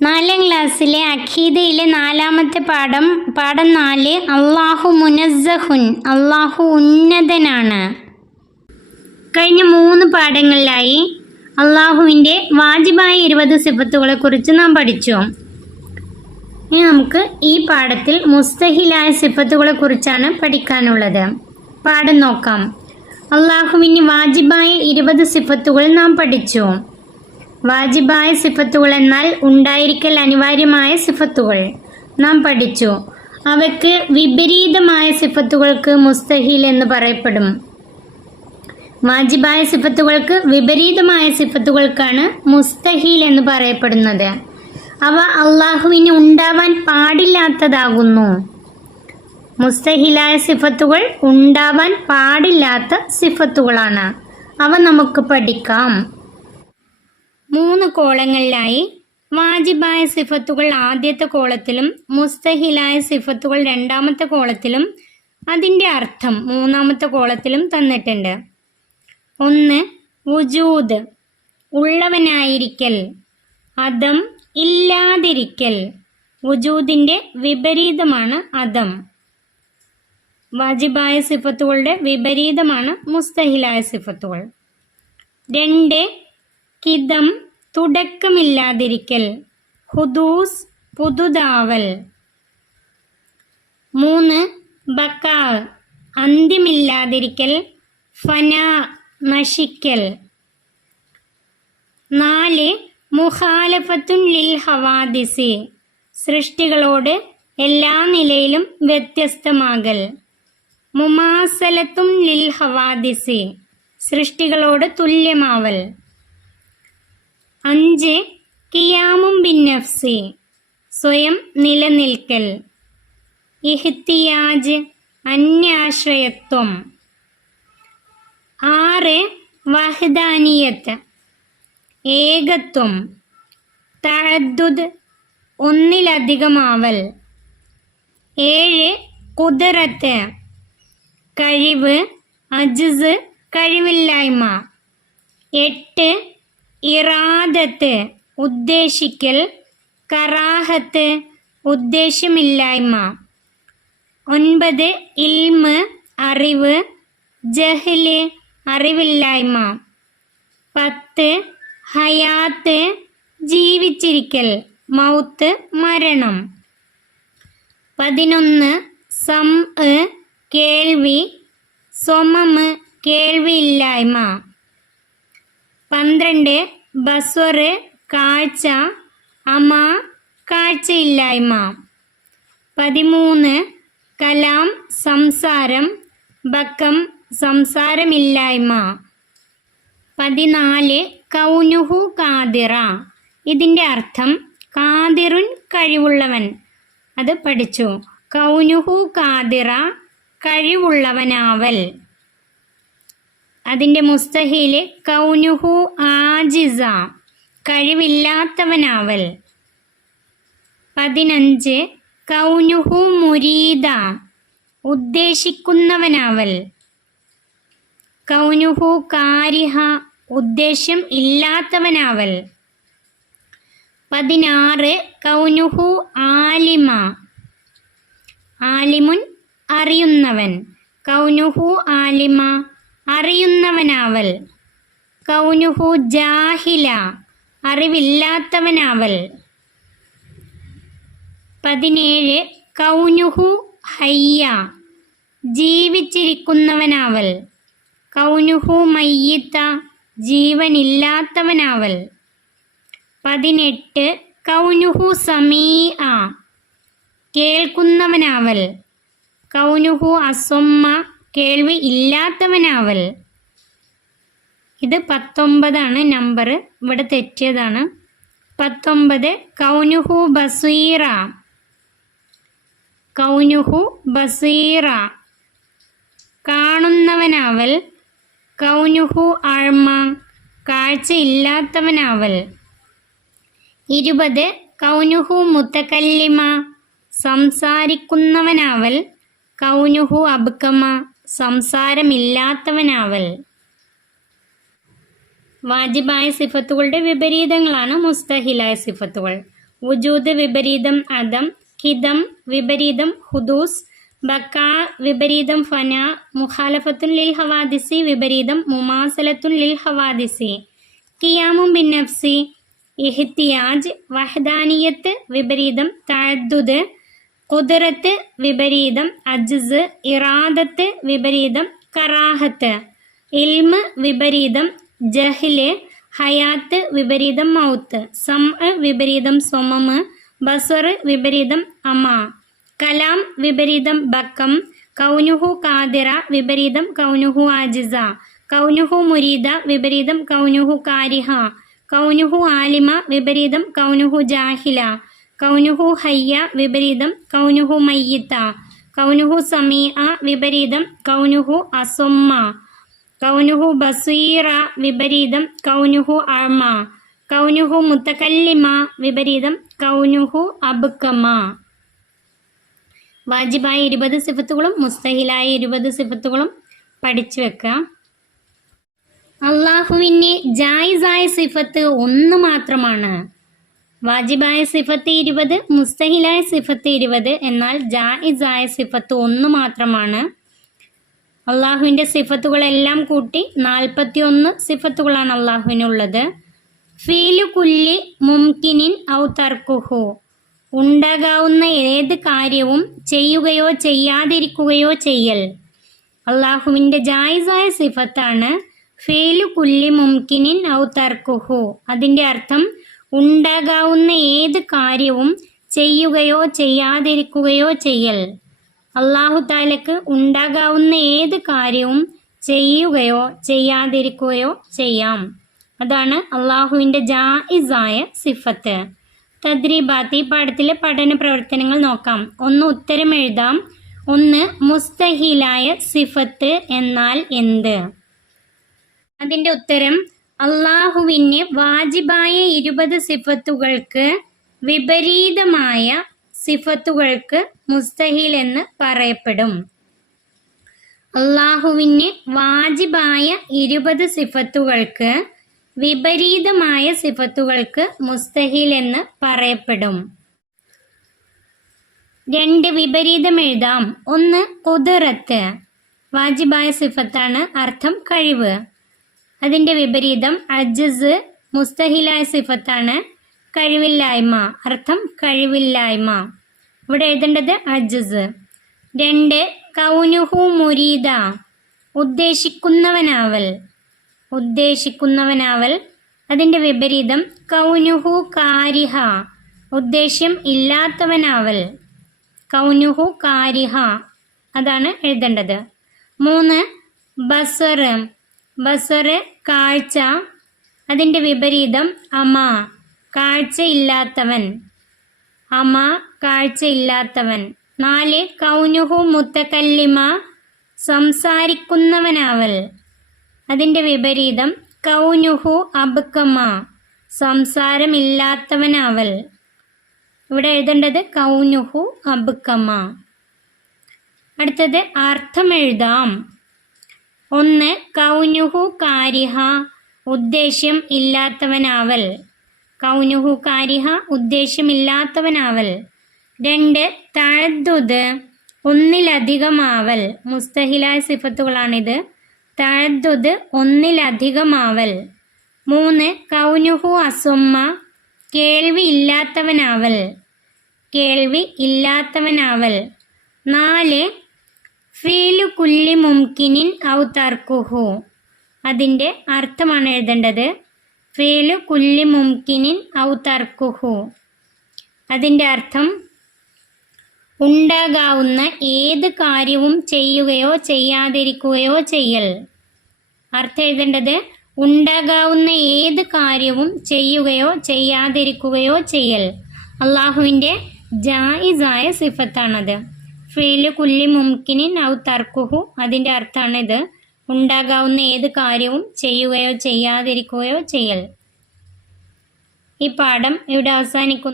4ാം ക്ലാസ്സിലെ അഖീദയിലെ 4ാമത്തെ പാഠം 4 അള്ളാഹു മുനസ്സഹുൻ, അള്ളാഹു ഉന്നതനാണ്. കഴിഞ്ഞ 3 പാഠങ്ങളിലായി അള്ളാഹുവിൻ്റെ വാജിബായ 20 സിഫത്തുകളെക്കുറിച്ച് നാം പഠിച്ചു. ഇനി നമുക്ക് ഈ പാഠത്തിൽ മുസ്തഹിലായ സിഫത്തുകളെക്കുറിച്ചാണ് പഠിക്കാനുള്ളത്. പാഠം നോക്കാം. അള്ളാഹുവിന് വാജിബായ 20 സിഫത്തുകൾ നാം പഠിച്ചു. വാജിബായ സിഫത്തുകൾ എന്നാൽ ഉണ്ടായിരിക്കൽ അനിവാര്യമായ സിഫത്തുകൾ നാം പഠിച്ചു. അവയ്ക്ക് വിപരീതമായ സിഫത്തുകൾക്ക് മുസ്തഹിൽ എന്ന് പറയപ്പെടും. വാജിബായ സിഫത്തുകൾക്ക് വിപരീതമായ സിഫത്തുകൾക്കാണ് മുസ്തഹിൽ എന്ന് പറയപ്പെടുന്നത്. അവ അള്ളാഹുവിന് ഉണ്ടാവാൻ പാടില്ലാത്തതാകുന്നു. മുസ്തഹിലായ സിഫത്തുകൾ ഉണ്ടാവാൻ പാടില്ലാത്ത സിഫത്തുകളാണ്. അവ നമുക്ക് പഠിക്കാം. 3 കോളങ്ങളിലായി വാജിബായ സിഫത്തുകൾ ആദ്യത്തെ കോളത്തിലും മുസ്തഹിലായ സിഫത്തുകൾ 2ാമത്തെ കോളത്തിലും അതിൻ്റെ അർത്ഥം 3ാമത്തെ കോളത്തിലും തന്നിട്ടുണ്ട്. 1 വുജൂദ്, ഉള്ളവനായിരിക്കൽ. അദം, ഇല്ലാതിരിക്കൽ. വുജൂദിൻ്റെ വിപരീതമാണ് അദം. വാജിബായ സിഫത്തുകളുടെ വിപരീതമാണ് മുസ്തഹിലായ സിഫത്തുകൾ. 2 കിദം, തുടക്കമില്ലാതിരിക്കൽ. ഹുദൂസ്, പുതുതാവൽ. 3 ബക്കാ, അന്ത്യമില്ലാതിരിക്കൽ. ഫനാ, നശിക്കൽ. 4 മുഖാലഫത്തുൻ ലിൽ ഹവാദിസി, സൃഷ്ടികളോട് എല്ലാ നിലയിലും വ്യത്യസ്തമാകൽ. മുമാസലത്തും ലിൽ ഹവാദിസി, സൃഷ്ടികളോട് തുല്യമാവൽ. 5 കിയാമും ബിന്നഫ്സി, സ്വയം നിലനിൽക്കൽ. ഇഹ്തിയാജ്, അന്യാശ്രയത്വം. 6 വഹ്ദാനിയത്ത്, ഏകത്വം. തഅദ്ദുദ്, ഒന്നിലധികമാവൽ. 7 ഖുദ്റത്ത്, കഴിവ്. അജ്സ്, കഴിവില്ലായ്മ. 8 ഇറാദത്ത്, ഉദ്ദേശിക്കൽ. കറാഹത്ത്, ഉദ്ദേശ്യമില്ലായ്മ. 9 ഇൽമ്, അറിവ്. ജഹ്ല്, അറിവില്ലായ്മ. 10 ഹയാത്ത്, ജീവിച്ചിരിക്കൽ. മൗത്ത്, മരണം. 11 സംഅ്, കേൾവി. സ്വമമ്, കേൾവിയില്ലായ്മ. 12 ബസ്വർ, കാഴ്ച. അമ, കാഴ്ചയില്ലായ്മ. 13 കലാം, സംസാരം. ബക്കം, സംസാരമില്ലായ്മ. 14 കൗനുഹു കാദിറ, ഇതിൻ്റെ അർത്ഥം കാദിറുൻ, കഴിവുള്ളവൻ. അത് പഠിച്ചു. കൗനുഹു കാദിറ, കഴിവുള്ളവനാവൽ. അതിൻ്റെ മുസ്തഹില് കൗനുഹു ആജിസ, കഴിവില്ലാത്തവനാവൽ. 15 കൗനുഹു മുരീദ, ഉദ്ദേശിക്കുന്നവനാവൽ. കൗനുഹു കാരിഹ, ഉദ്ദേശ്യം ഇല്ലാത്തവനാവൽ. 16 കൗനുഹു ആലിമ, ആലിമുൻ, അറിയുന്നവൻ. കൗനുഹു ആലിമ, അറിയുന്നവനാവൽ. കൗനുഹു ജാഹില, അറിവില്ലാത്തവനാവൽ. 17 കൗനുഹു ഹയ്യ, ജീവിച്ചിരിക്കുന്നവനാവൽ. കൗനുഹു മയ്യിത്ത, ജീവനില്ലാത്തവനാവൽ. 18 കൗനുഹു സമീഅ, കേൾക്കുന്നവനാവൽ. കൗനുഹു അസ്വമ്മ, കേൾവി ഇല്ലാത്തവനാവൽ. ഇത് 19 നമ്പർ, ഇവിടെ തെറ്റിയതാണ്. 19 കൗനുഹു ബസീറ, കൗനുഹു ബസീറ, കാണുന്നവനാവൽ. കൗനുഹു അഴ്മ, കാഴ്ചയില്ലാത്തവനാവൽ. 20 കൗനുഹു മുത്തക്കല്ലിമ, സംസാരിക്കുന്നവനാവൽ. കൗനുഹു അബ്കമ, സംസാരമില്ലാത്തവനാവൽ. വാജിബായ സിഫത്തുകളുടെ വിപരീതങ്ങളാണ് മുസ്തഹിലായ സിഫത്തുകൾ. വുജൂദ് വിപരീതം അദം, ഖിദം വിപരീതം ഹുദൂസ്, ബക്കാ വിപരീതം ഫന, മുഖാലഫത്തുൻ ലിൽ ഹവാദിസി വിപരീതം മുമാസലത്തുൻ ലിൽ ഹവാദിസി, ഖിയാമും ബിൻ നഫ്സി ഇഹ്തിയാജ്, വഹദാനിയത്ത് വിപരീതം തഅദ്ദുദ്, ഖുദ്റത്ത് വിപരീതം അജ്സ്, ഇറാദത്ത് വിപരീതം കറാഹത്ത്, ഇൽമ് വിപരീതം ജഹ്ല്, ഹയാത്ത് വിപരീതം മൗത്ത്, സംഅ് വിപരീതം സ്വമമ്, ബസർ വിപരീതം അമ, കലാം വിപരീതം ബക്കം, കൗനുഹു കാദിറ വിപരീതം കൗനുഹു ആജിസ, കൗനുഹു മുരീദ വിപരീതം കൗനുഹു കാരിഹ, കൗനുഹു ആലിമ വിപരീതം കൗനുഹു ജാഹില, കൗനുഹു ഹയ്യ വിപരീതം കൗനുഹു മയ്യിത്ത, കൗനുഹു സമീഅ വിപരീതം കൗനുഹു അസുമ്മ, കൗനുഹു ബസീറ വിപരീതം കൗനുഹു അമ, കൗനുഹു മുത്തകല്ലിമ വിപരീതം കൗനുഹു അബ്കമ. വാജിബായ 20 സിഫത്തുകളും മുസ്തഹിലായ 20 സിഫത്തുകളും പഠിച്ചു വെക്കുക. അള്ളാഹുവിന് ജായിസായ സിഫത്ത് ഒന്ന് മാത്രമാണ്. വാജിബായ സിഫത്ത് 20, മുസ്തഹിലായ സിഫത്ത് 20, എന്നാൽ ജായിസായ സിഫത്ത് ഒന്ന് മാത്രമാണ്. അള്ളാഹുവിൻ്റെ സിഫത്തുകളെല്ലാം കൂട്ടി 41 സിഫത്തുകളാണ് അള്ളാഹുവിനുള്ളത്. ഫീലു കുല്ലി മുംകിനിൻ ഔ തർക്കുഹു, ഉണ്ടാകാവുന്ന ഏത് കാര്യവും ചെയ്യുകയോ ചെയ്യാതിരിക്കുകയോ ചെയ്യൽ. അള്ളാഹുവിൻ്റെ ജായിസായ സിഫത്താണ് ഫീലു കുല്ലി മുംകിനിൻ ഔ തർക്കുഹു. അതിൻ്റെ അർത്ഥം ഉണ്ടാകാവുന്ന ഏത് കാര്യവും ചെയ്യുകയോ ചെയ്യാതിരിക്കുകയോ ചെയ്യൽ. അള്ളാഹു താലക്ക് ഉണ്ടാകാവുന്ന ഏത് കാര്യവും ചെയ്യുകയോ ചെയ്യാതിരിക്കുകയോ ചെയ്യാം. അതാണ് അള്ളാഹുവിൻ്റെ ജായിസായ സിഫത്ത്. തദ്രീബാത്ത്, ഈ പാഠത്തിലെ പഠന പ്രവർത്തനങ്ങൾ നോക്കാം. 1 ഉത്തരം എഴുതാം. 1 മുസ്തഹിലായ സിഫത്ത് എന്നാൽ എന്ത്? അതിൻ്റെ ഉത്തരം അള്ളാഹുവിന് വാജിബായ 20 സിഫത്തുകൾക്ക് വിപരീതമായ സിഫത്തുകൾക്ക് മുസ്തഹിൽ എന്ന് പറയപ്പെടും. അള്ളാഹുവിന് വാജിബായ 20 സിഫത്തുകൾക്ക് വിപരീതമായ സിഫത്തുകൾക്ക് മുസ്തഹിൽ എന്ന് പറയപ്പെടും. 2 വിപരീതം എഴുതാം. 1 ഖുദ്റത്ത്, വാജിബായ സിഫത്താണ്, അർത്ഥം കഴിവ്. അതിൻ്റെ വിപരീതം അജ്സ്, മുസ്തഹിലായ സിഫത്താണ്, കഴിവില്ലായ്മ, അർത്ഥം കഴിവില്ലായ്മ. ഇവിടെ എഴുതേണ്ടത് അജ്സ്. 2 കൗനുഹു മുരീദ, ഉദ്ദേശിക്കുന്നവനാവൽ. ഉദ്ദേശിക്കുന്നവനാവൽ. അതിൻ്റെ വിപരീതം കൗനുഹു കാരിഹ, ഉദ്ദേശ്യം ഇല്ലാത്തവനാവൽ. കൗനുഹു കാരിഹ, അതാണ് എഴുതേണ്ടത്. 3 ബസർ, ബസർ കാഴ്ച. അതിൻ്റെ വിപരീതം അമ, കാഴ്ച ഇല്ലാത്തവൻ. അമ കാഴ്ച ഇല്ലാത്തവൻ. 4 കൗനുഹു മുത്തകല്ലിമ, സംസാരിക്കുന്നവനാവൽ. അതിൻ്റെ വിപരീതം കൗനുഹു അബ്കമ, സംസാരമില്ലാത്തവനാവൽ. ഇവിടെ എഴുതേണ്ടത് കൗനുഹു അബ്കമ. അടുത്തത് അർത്ഥം എഴുതാം. 1 കൗനുഹു കാരിഹ, ഉദ്ദേശ്യം ഇല്ലാത്തവനാവൽ. കൗനുഹു കാരിഹ, ഉദ്ദേശ്യമില്ലാത്തവനാവൽ. 2 തഅദ്ദുദ്, ഒന്നിലധികമാവൽ. മുസ്തഹിലായ സിഫത്തുകളാണിത്. തഅദ്ദുദ്, ഒന്നിലധികമാവൽ. 3 കൗനുഹു അസുമ്മ, കേൾവി ഇല്ലാത്തവനാവൽ. കേൾവി ഇല്ലാത്തവനാവൽ. 4 ഫീലു കുല്ലി മുംകിനിൻ ഔ തർക്കുഹു, അതിൻ്റെ അർത്ഥമാണ് എഴുതേണ്ടത്. ഫീലു കുല്ലി മുംകിനിൻ ഔ തർക്കുഹു, അതിൻ്റെ അർത്ഥം ഉണ്ടാകാവുന്ന ഏത് കാര്യവും ചെയ്യുകയോ ചെയ്യാതിരിക്കുകയോ ചെയ്യൽ. അർത്ഥം എഴുതേണ്ടത് ഉണ്ടാകാവുന്ന ഏത് കാര്യവും ചെയ്യുകയോ ചെയ്യാതിരിക്കുകയോ ചെയ്യൽ. അള്ളാഹുവിൻ്റെ ജായിസായ സിഫത്താണത്. ഫീലു കുല്ലി മുംകിനിൻ ഔ തർക്കുഹു, അതിൻ്റെ അർത്ഥമാണിത്. ഉണ്ടാകാവുന്ന ഏത് കാര്യവും ചെയ്യുകയോ ചെയ്യാതിരിക്കുകയോ ചെയ്യൽ. ഈ പാഠം ഇവിടെ അവസാനിക്കുന്നു.